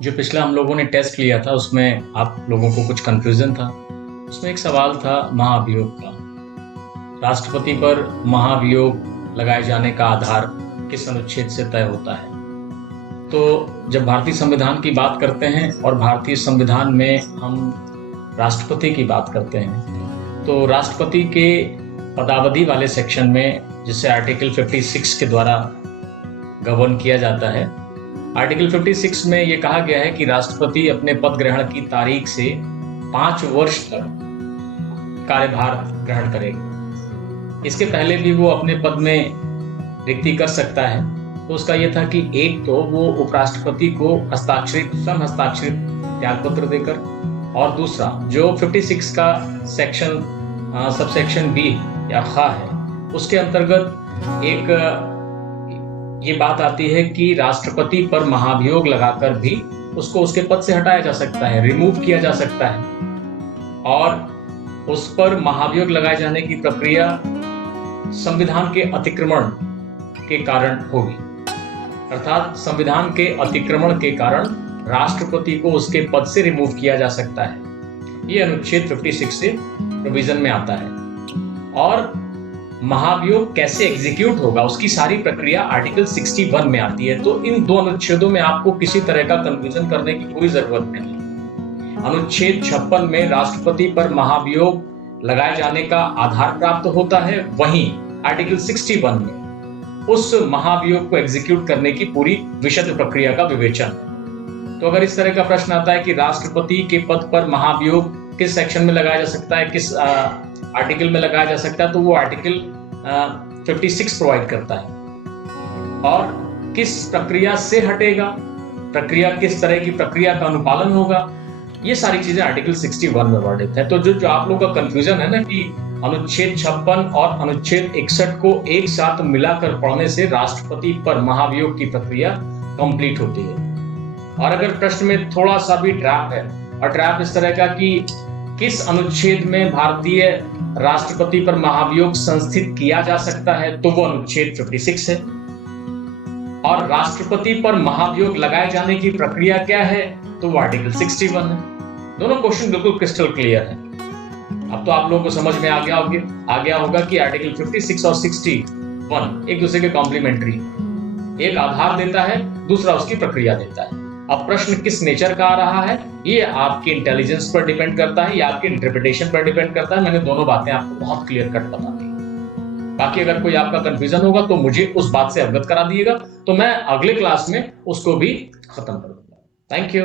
जो पिछला हम लोगों ने टेस्ट लिया था उसमें आप लोगों को कुछ कंफ्यूजन था। उसमें एक सवाल था महाभियोग का। राष्ट्रपति पर महाभियोग लगाए जाने का आधार किस अनुच्छेद से तय होता है? तो जब भारतीय संविधान की बात करते हैं और भारतीय संविधान में हम राष्ट्रपति की बात करते हैं तो राष्ट्रपति के पदावधि वाले सेक्शन में, जिसे आर्टिकल 56 के द्वारा गवर्न किया जाता है, आर्टिकल 56 में यह कहा गया है कि राष्ट्रपति अपने पद ग्रहण की तारीख से 5 वर्ष तक कार्यभार ग्रहण करेगा। इसके पहले भी वो अपने पद में रिक्ति कर सकता है। तो उसका यह था कि एक तो वो उपराष्ट्रपति को हस्ताक्षरित हस्ताक्षरित त्याग पत्र देकर, और दूसरा जो 56 का सेक्शन सबसेक्शन बी या खा है, उसके अंतर्गत एक ये बात आती है कि राष्ट्रपति पर महाभियोग लगाकर भी उसको उसके पद से हटाया जा सकता है, रिमूव किया जा सकता है, और उस पर महाभियोग लगाए जाने की प्रक्रिया संविधान के अतिक्रमण के कारण होगी। अर्थात संविधान के अतिक्रमण के कारण राष्ट्रपति को उसके पद से रिमूव किया जा सकता है। ये अनुच्छेद 56 से प्रोविजन में आता है। और महाभियोग कैसे एग्जीक्यूट होगा उसकी सारी प्रक्रिया आर्टिकल 61 में आती है। तो इन दो अनुच्छेदों में आपको किसी तरह का कंफ्यूजन करने की कोई जरूरत नहीं। अनुच्छेद 56 में राष्ट्रपति पर महाभियोग लगाए जाने का आधार प्राप्त होता है, वहीं आर्टिकल 61 में उस महाभियोग को एग्जीक्यूट करने की पूरी विशद प्रक्रिया का विवेचन। तो अगर इस तरह का प्रश्न आता है कि राष्ट्रपति के पद पर महाभियोग किस सेक्शन में लगाया जा सकता है, किस आर्टिकल में लगाया जा सकता है, तो वो आर्टिकल 56 प्रोवाइड करता है। और किस प्रक्रिया से हटेगा, प्रक्रिया किस तरह की प्रक्रिया का अनुपालन होगा, ये सारी चीजें आर्टिकल 61 में वर्णित है। तो जो आप लोगों का कंफ्यूजन है ना कि अनुच्छेद 56 और अनुच्छेद 61 को एक साथ मिलाकर पढ़ने से राष्ट्रपति पर महाभियोग की प्रक्रिया कंप्लीट होती है। और अगर प्रश्न में थोड़ा सा भी ट्रैप है, और ट्रैप इस तरह का कि किस अनुच्छेद में भारतीय राष्ट्रपति पर महाभियोग संस्थित किया जा सकता है, तो वो अनुच्छेद 56 है। और राष्ट्रपति पर महाभियोग लगाए जाने की प्रक्रिया क्या है, तो वो आर्टिकल 61 है। दोनों क्वेश्चन बिल्कुल क्रिस्टल क्लियर है। अब तो आप लोगों को समझ में आ गया होगा कि आर्टिकल 56 और 61 एक दूसरे के कॉम्प्लीमेंट्री, एक आधार देता है, दूसरा उसकी प्रक्रिया देता है। अब प्रश्न किस नेचर का आ रहा है, ये आपकी इंटेलिजेंस पर डिपेंड करता है या आपके इंटरप्रिटेशन पर डिपेंड करता है। मैंने दोनों बातें आपको बहुत क्लियर कट बता दी। बाकी अगर कोई आपका कंफ्यूजन होगा तो मुझे उस बात से अवगत करा दिएगा, तो मैं अगले क्लास में उसको भी खत्म कर दूंगा। Thank you.